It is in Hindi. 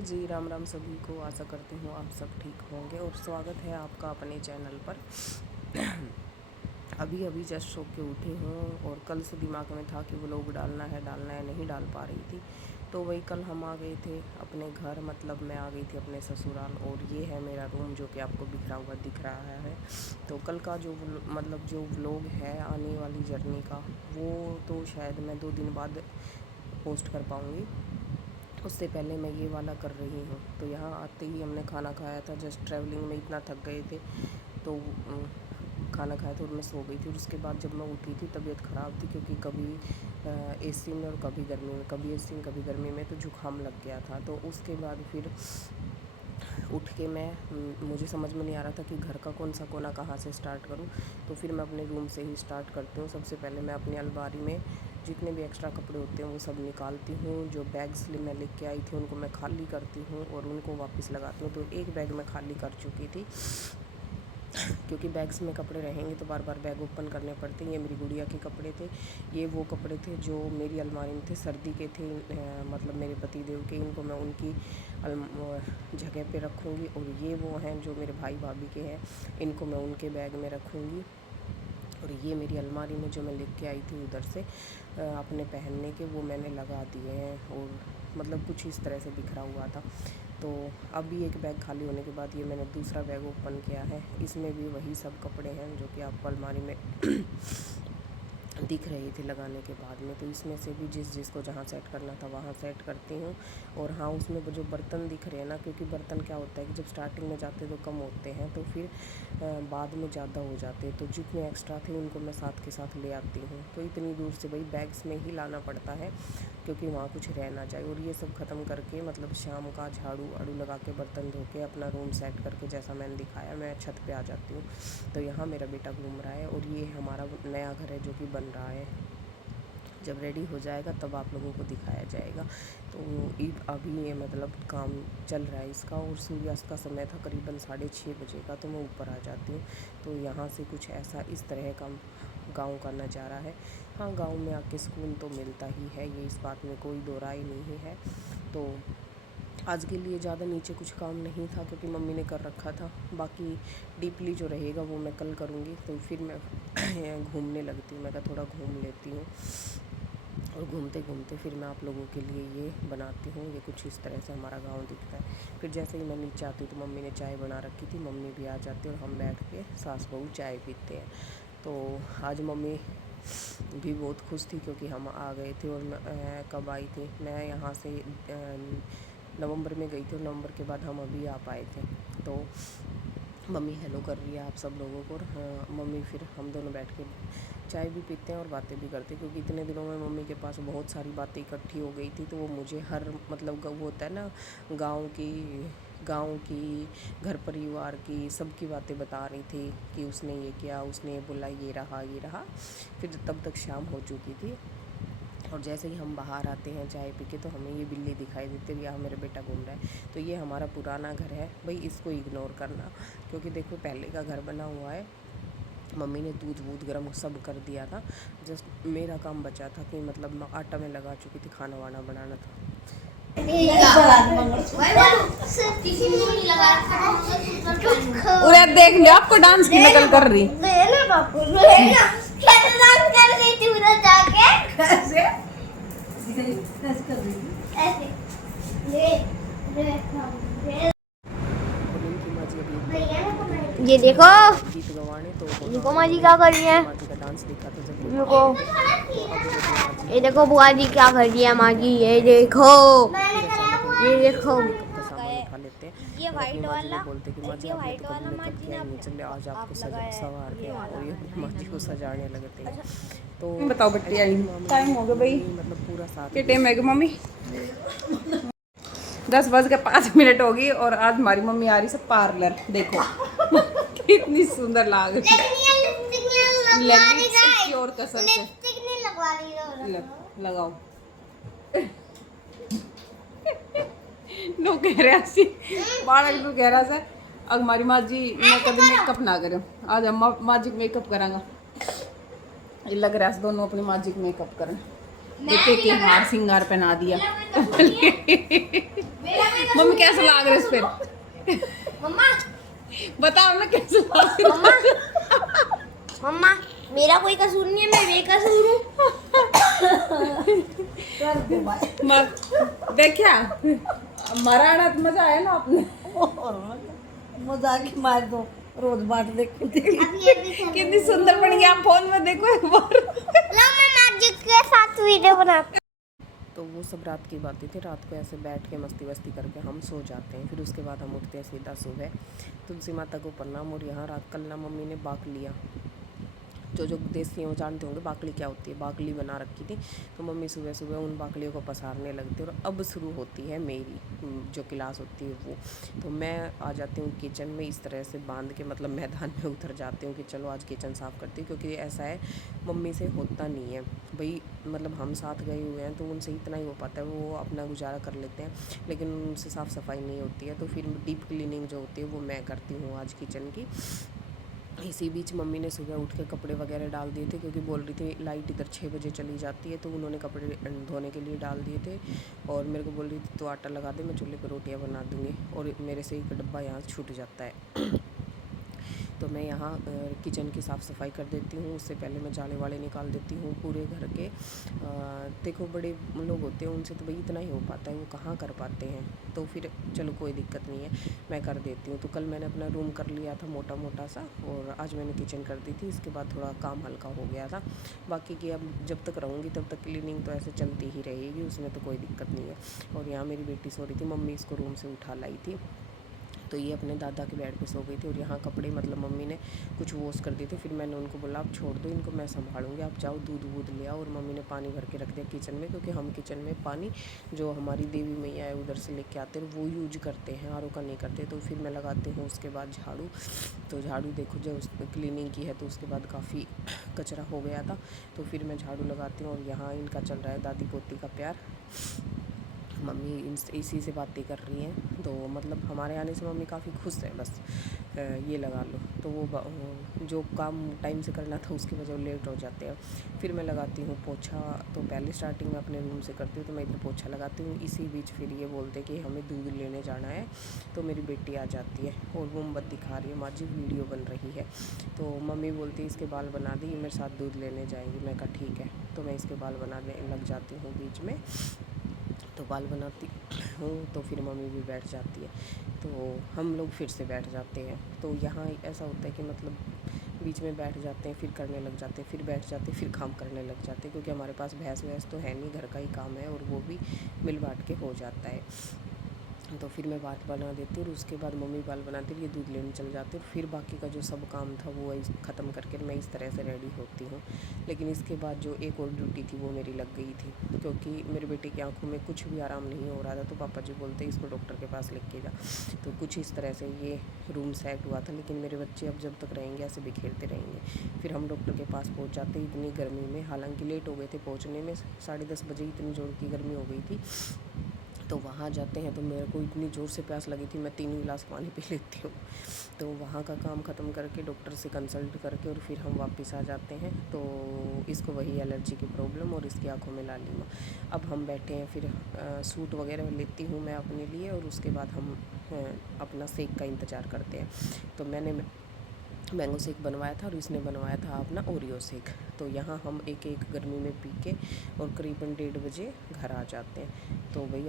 हेलो जी, राम राम सभी को। आशा करती हूँ आप सब ठीक होंगे और स्वागत है आपका अपने चैनल पर। अभी अभी जस्ट सो के उठी हूँ और कल से दिमाग में था कि व्लॉग डालना है नहीं डाल पा रही थी। तो वही कल हम आ गए थे अपने घर, मतलब मैं आ गई थी अपने ससुराल और ये है मेरा रूम जो कि आपको बिखरा हुआ दिख रहा है। तो कल का जो जो व्लॉग है आने वाली जर्नी का, वो तो शायद मैं 2 दिन बाद पोस्ट कर पाऊँगी। उससे पहले मैं ये वाला कर रही हूँ। तो यहाँ आते ही हमने खाना खाया था, जस्ट ट्रैवलिंग में इतना थक गए थे तो खाना खाया था और मैं सो गई थी। और उसके बाद जब मैं उठी थी तबीयत ख़राब थी, क्योंकि कभी एसी में और कभी गर्मी में, कभी एसी में कभी गर्मी में, तो जुकाम लग गया था। तो उसके बाद फिर उठ के मुझे समझ में नहीं आ रहा था कि घर का कौन सा कोना कहाँ से स्टार्ट करूँ। तो फिर मैं अपने रूम से ही स्टार्ट करती हूँ। सबसे पहले मैं अपनी अलमारी में जितने भी एक्स्ट्रा कपड़े होते हैं वो सब निकालती हूँ। जो बैग्स मैं लेके आई थी उनको मैं खाली करती हूँ और उनको वापस लगाती हूँ। तो एक बैग मैं खाली कर चुकी थी, क्योंकि बैग्स में कपड़े रहेंगे तो बार बार बैग ओपन करने पड़ते हैं। ये मेरी गुड़िया के कपड़े थे, ये वो कपड़े थे जो मेरी अलमारी में थे, सर्दी के थे, मतलब मेरे पतिदेव के। इनको मैं उनकी जगह पे रखूँगी। और ये वो हैं जो मेरे भाई भाभी के हैं, इनको मैं उनके बैग में रखूँगी। और ये मेरी अलमारी में जो मैं लेके आई थी उधर से अपने पहनने के, वो मैंने लगा दिए हैं। और मतलब कुछ इस तरह से बिखरा हुआ था। तो अभी एक बैग खाली होने के बाद ये मैंने दूसरा बैग ओपन किया है। इसमें भी वही सब कपड़े हैं जो कि आपको अलमारी में दिख रही थी लगाने के बाद में। तो इसमें से भी जिसको जहाँ सेट करना था वहाँ सेट करती हूँ। और हाँ, उसमें वो जो बर्तन दिख रहे हैं ना, क्योंकि बर्तन क्या होता है कि जब स्टार्टिंग में जाते तो कम होते हैं, तो फिर बाद में ज़्यादा हो जाते हैं। तो जितने एक्स्ट्रा थे उनको मैं साथ के साथ ले आती हूँ। तो इतनी दूर से भाई बैग्स में ही लाना पड़ता है, क्योंकि वहाँ कुछ रह ना जाए। और ये सब ख़त्म करके, मतलब शाम का झाड़ू आड़ू लगा के बर्तन धो के अपना रूम सेट करके, जैसा मैंने दिखाया, मैं छत पे आ जाती हूँ। तो यहाँ मेरा बेटा घूम रहा है और ये हमारा नया घर है जो कि बन रहा है। जब रेडी हो जाएगा तब आप लोगों को दिखाया जाएगा। तो अभी ये मतलब काम चल रहा है इसका। और सूर्यास्त का समय था करीबन 6:30 बजे का, तो मैं ऊपर आ जाती हूँ। तो यहाँ से कुछ ऐसा इस तरह का गांव का नज़ारा है। हाँ, गांव में आके सुकून तो मिलता ही है, ये इस बात में कोई दो राय नहीं है। तो आज के लिए ज़्यादा नीचे कुछ काम नहीं था, क्योंकि मम्मी ने कर रखा था। बाकी डीपली जो रहेगा वो मैं कल करूँगी। तो फिर मैं घूमने लगती हूँ। मैं कहा थोड़ा घूम लेती हूँ। और घूमते घूमते फिर मैं आप लोगों के लिए ये बनाती हूँ। ये कुछ इस तरह से हमारा गांव दिखता है। फिर जैसे ही मैं नीचे आती हूँ तो मम्मी ने चाय बना रखी थी, मम्मी भी आ जाती है और हम बैठ के सास बहू चाय पीते हैं। तो आज मम्मी भी बहुत खुश थी, क्योंकि हम आ गए थे। और मैं कब आई थी, मैं यहाँ से नवंबर में गई थी और नवंबर के बाद हम अभी आ पाए थे। तो मम्मी हेलो कर रही है आप सब लोगों को। और हाँ, मम्मी फिर हम दोनों बैठ के चाय भी पीते हैं और बातें भी करते हैं, क्योंकि इतने दिनों में मम्मी के पास बहुत सारी बातें इकट्ठी हो गई थी। तो वो मुझे हर मतलब वो होता है ना, गांव की घर परिवार की सबकी बातें बता रही थी कि उसने ये किया, उसने ये बोला, ये रहा। फिर तब तक शाम हो चुकी थी। और जैसे ही हम बाहर आते हैं चाय पी के, तो हमें ये बिल्ली दिखाई देती है, यहाँ मेरा बेटा घूम रहा है। तो ये हमारा पुराना घर है भाई, इसको इग्नोर करना, क्योंकि देखो पहले का घर बना हुआ है। मम्मी ने दूध वूध गर्म सब कर दिया था। जस्ट मेरा काम बचा था कि मतलब मैं आटा में लगा चुकी थी, खाना वाना बनाना था। उरे देख लिया, आपको डांस की नकल कर रही। ये देखो, गीत गवाने तो देखो माँ जी क्या कर रही है। का डांस देखा था जब देखो, ये देखो बुआ जी क्या कर रही है माँ जी। ये देखो, ये देखो। का सामान उठा लेते हैं। ये व्हाइट वाला, बोलते कि माँ जी ये आपने व्हाइट तो कभी वाला माँ मेकअप जी ने किया ही नहीं, चले आज आपको सवारते हैं। और ये अपनी माँ जी को सजाने लगते हैं। तो बताओ बट्टी आई, टाइम हो गया भाई, मतलब पूरा साथ क्या टाइम है मम्मी? 10:05 होगी। और आज हमारी मम्मी आ रही है पार्लर। देखो कितनी सुंदर लाग रही लिपस्टिक और कसर से लगाओ। नो कह रहा सी बालक नु कह रहा से अब हमारी माँ जी मैं कभी मेकअप ना करूँ, आज हम माँ जी मेकअप करांगा। ये लग रहा है दोनों अपनी माँ जी मेकअप करें। देखिए कि हार सिंगार पहना दिया। मम्मी कैसे लाग रहे इस पे? मम्मा बताओ ना कैसे लाग रहे? मम्मा मम्मा मेरा कोई कसूर नहीं है, मैं बेकसूर हूँ। देखिया मराना तो मजा आया ना आपने। मजाक ही मार दो, रोज बांट देखो। कितनी सुंदर बन गई, आप फोन में देखो एक बार। लो मैं मैजिक के साथ वीडियो बना। तो वो सब रात की बातें थी। रात को ऐसे बैठ के मस्ती वस्ती करके हम सो जाते हैं। फिर उसके बाद हम उठते हैं सीधा सुबह तुलसी माता को प्रणाम। और यहाँ रात कल ना मम्मी ने बाक लिया, जो देसी हैं वो जानते होंगे बाकली क्या होती है, बाकली बना रखी थी। तो मम्मी सुबह सुबह उन बाकलियों को पसारने लगती है। और अब शुरू होती है मेरी जो क्लास होती है वो। तो मैं आ जाती हूँ किचन में इस तरह से बांध के, मतलब मैदान में उतर जाती हूँ कि चलो आज किचन साफ़ करती हूँ। क्योंकि ऐसा है मम्मी से होता नहीं है भाई, मतलब हम साथ गए हुए हैं तो उनसे इतना ही हो पाता है, वो अपना गुजारा कर लेते हैं, लेकिन उनसे साफ़ सफाई नहीं होती है। तो फिर डीप क्लीनिंग जो होती है वो मैं करती हूँ आज किचन की। इसी बीच मम्मी ने सुबह उठ के कपड़े वगैरह डाल दिए थे, क्योंकि बोल रही थी लाइट इधर 6 बजे चली जाती है, तो उन्होंने कपड़े धोने के लिए डाल दिए थे। और मेरे को बोल रही थी तो आटा लगा दे, मैं चूल्हे पर रोटियां बना दूँगी। और मेरे से एक डब्बा यहाँ छूट जाता है। तो मैं यहाँ किचन की साफ़ सफाई कर देती हूँ। उससे पहले मैं जाले वाले निकाल देती हूँ पूरे घर के। देखो बड़े लोग होते हैं उनसे तो भाई इतना ही हो पाता है, वो कहाँ कर पाते हैं। तो फिर चलो कोई दिक्कत नहीं है, मैं कर देती हूँ। तो कल मैंने अपना रूम कर लिया था मोटा मोटा सा, और आज मैंने किचन कर दी थी। इसके बाद थोड़ा काम हल्का हो गया था। बाकी की अब जब तक रहूँगी तब तक क्लीनिंग तो ऐसे चलती ही रहेगी, उसमें तो कोई दिक्कत नहीं है। और यहाँ मेरी बेटी सो रही थी, मम्मी इसको रूम से उठा लाई थी, तो ये अपने दादा के बेड पे सो गई थी। और यहाँ कपड़े मतलब मम्मी ने कुछ वॉश कर दिए थे। फिर मैंने उनको बोला आप छोड़ दो इनको, मैं संभालूंगी, आप जाओ दूध वूध ले आओ। और मम्मी ने पानी भर के रख दिया किचन में, क्योंकि हम किचन में पानी जो हमारी देवी मैया है उधर से लेके आते हैं वो यूज करते हैं, आर ओ का नहीं करते। तो फिर मैं लगाती हूँ उसके बाद झाड़ू। तो झाड़ू देखो जब उसने क्लीनिंग की है तो उसके बाद काफ़ी कचरा हो गया था, तो फिर मैं झाड़ू लगाती हूँ। और यहाँ इनका चल रहा है दादी पोती का प्यार। मम्मी इसी से बातें कर रही हैं, तो मतलब हमारे आने से मम्मी काफ़ी खुश है, बस ये लगा लो। तो वो जो काम टाइम से करना था उसकी वजह लेट हो जाते हैं। फिर मैं लगाती हूँ पोछा। तो पहले स्टार्टिंग में अपने रूम से करती हूँ, तो मैं इधर पोछा लगाती हूँ। इसी बीच फिर ये बोलते कि हमें दूध लेने जाना है, तो मेरी बेटी आ जाती है और मोमबत्ती दिखा रही है, माँ जी वीडियो बन रही है। तो मम्मी बोलती है इसके बाल बना दी, मेरे साथ दूध लेने जाएंगी। मैं कहा ठीक है, तो मैं इसके बाल बनाने लग जाती हूँ बीच में। तो बाल बनाती हूँ तो फिर मम्मी भी बैठ जाती है, तो हम लोग फिर से बैठ जाते हैं। तो यहाँ ऐसा होता है कि मतलब बीच में बैठ जाते हैं, फिर करने लग जाते हैं, फिर बैठ जाते हैं, फिर काम करने लग जाते हैं। क्योंकि हमारे पास भैंस वैंस तो है नहीं, घर का ही काम है और वो भी मिल बांट के हो जाता है। तो फिर मैं बात बना देती हूँ और उसके बाद मम्मी बाल बनाती है, ये दूध लेने चल जाती है। फिर बाकी का जो सब काम था वो ख़त्म करके मैं इस तरह से रेडी होती हूँ। लेकिन इसके बाद जो एक और ड्यूटी थी वो मेरी लग गई थी, क्योंकि मेरे बेटे की आंखों में कुछ भी आराम नहीं हो रहा था। तो पापा जी बोलते इसको डॉक्टर के पास लेके जा। तो कुछ इस तरह से ये रूम सेट हुआ था। लेकिन मेरे बच्चे अब जब तक रहेंगे ऐसे बिखेरते रहेंगे। फिर हम डॉक्टर के पास पहुँच जाते इतनी गर्मी में, हालांकि लेट हो गए थे पहुँचने में, 10:30 बजे इतनी जोर की गर्मी हो गई थी। तो वहाँ जाते हैं तो मेरे को इतनी ज़ोर से प्यास लगी थी, मैं 3 गिलास पानी पी लेती हूँ। तो वहाँ का काम ख़त्म करके डॉक्टर से कंसल्ट करके और फिर हम वापस आ जाते हैं। तो इसको वही एलर्जी की प्रॉब्लम और इसकी आंखों में लालिमा। अब हम बैठे हैं, फिर सूट वगैरह लेती हूँ मैं अपने लिए, और उसके बाद हम अपना सेक का इंतज़ार करते हैं। तो मैंने मैंगो शेक बनवाया था और इसने बनवाया था अपना ओरियो शेक। तो यहाँ हम एक गर्मी में पी के और करीबन 1:30 बजे घर आ जाते हैं। तो भैया